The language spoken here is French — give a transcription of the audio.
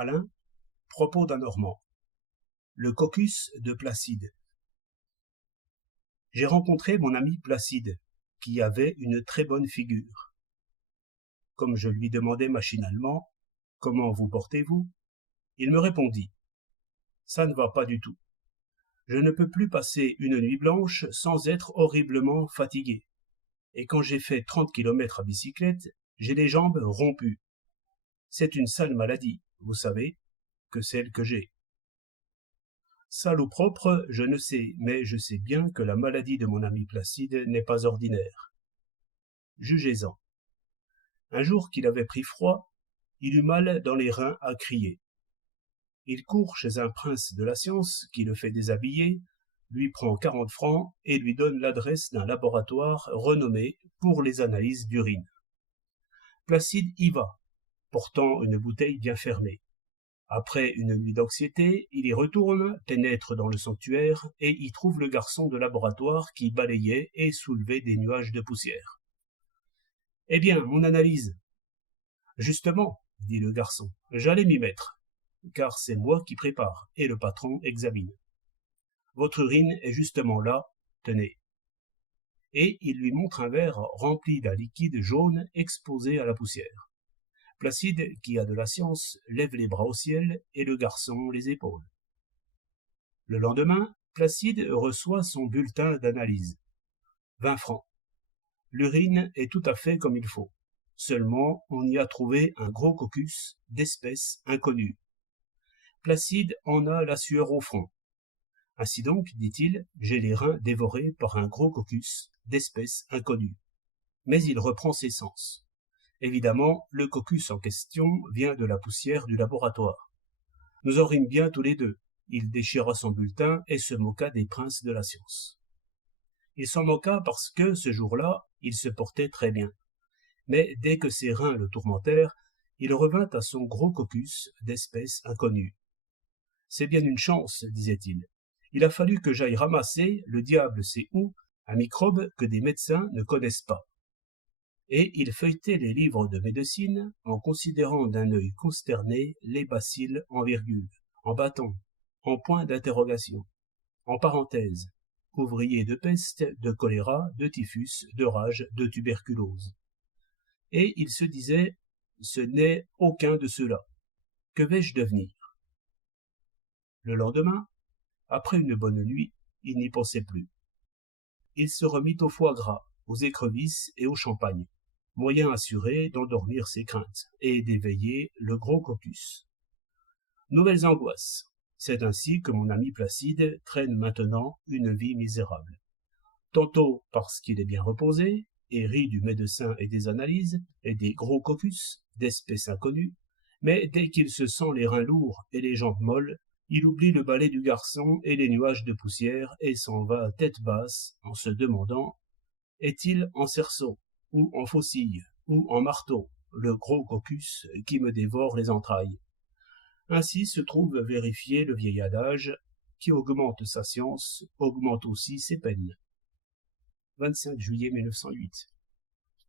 Alain, propos d'un Normand. Le caucus de Placide. J'ai rencontré mon ami Placide, qui avait une très bonne figure. Comme je lui demandais machinalement « Comment vous portez-vous ?» il me répondit « Ça ne va pas du tout. Je ne peux plus passer une nuit blanche sans être horriblement fatigué. Et quand j'ai fait 30 kilomètres à bicyclette, j'ai les jambes rompues. C'est une sale maladie, vous savez, que celle que j'ai. Sale ou propre, je ne sais, mais je sais bien que la maladie de mon ami Placide n'est pas ordinaire. Jugez-en. Un jour qu'il avait pris froid, il eut mal dans les reins à crier. Il court chez un prince de la science qui le fait déshabiller, lui prend 40 francs et lui donne l'adresse d'un laboratoire renommé pour les analyses d'urine. Placide y va, portant une bouteille bien fermée. Après une nuit d'anxiété, il y retourne, pénètre dans le sanctuaire et y trouve le garçon de laboratoire qui balayait et soulevait des nuages de poussière. « Eh bien, mon analyse ?»« Justement, dit le garçon, j'allais m'y mettre, car c'est moi qui prépare et le patron examine. Votre urine est justement là, tenez. » Et il lui montre un verre rempli d'un liquide jaune exposé à la poussière. Placide, qui a de la science, lève les bras au ciel et le garçon les épaules. Le lendemain, Placide reçoit son bulletin d'analyse. 20 francs. L'urine est tout à fait comme il faut. Seulement, on y a trouvé un gros caucus d'espèce inconnue. Placide en a la sueur au front. Ainsi donc, dit-il, j'ai les reins dévorés par un gros caucus d'espèce inconnue. Mais il reprend ses sens. Évidemment, le caucus en question vient de la poussière du laboratoire. Nous en rîmes bien tous les deux. Il déchira son bulletin et se moqua des princes de la science. Il s'en moqua parce que, ce jour-là, il se portait très bien. Mais dès que ses reins le tourmentèrent, il revint à son gros caucus d'espèce inconnue. « C'est bien une chance, disait-il. Il a fallu que j'aille ramasser, le diable sait où, un microbe que des médecins ne connaissent pas. » Et il feuilletait les livres de médecine en considérant d'un œil consterné les bacilles en virgule, en bâton, en point d'interrogation, en parenthèse, ouvrier de peste, de choléra, de typhus, de rage, de tuberculose. Et il se disait « Ce n'est aucun de ceux-là. Que vais-je devenir ?» Le lendemain, après une bonne nuit, il n'y pensait plus. Il se remit au foie gras, aux écrevisses et au champagne, moyen assuré d'endormir ses craintes et d'éveiller le gros caucus. Nouvelles angoisses. C'est ainsi que mon ami Placide traîne maintenant une vie misérable. Tantôt parce qu'il est bien reposé, et rit du médecin et des analyses, et des gros caucus, d'espèces inconnues, mais dès qu'il se sent les reins lourds et les jambes molles, il oublie le balai du garçon et les nuages de poussière et s'en va tête basse en se demandant « Est-il en cerceau, ou en faucille, ou en marteau, le gros caucus qui me dévore les entrailles ?» Ainsi se trouve vérifié le vieil adage « Qui augmente sa science, augmente aussi ses peines. » 25 juillet 1908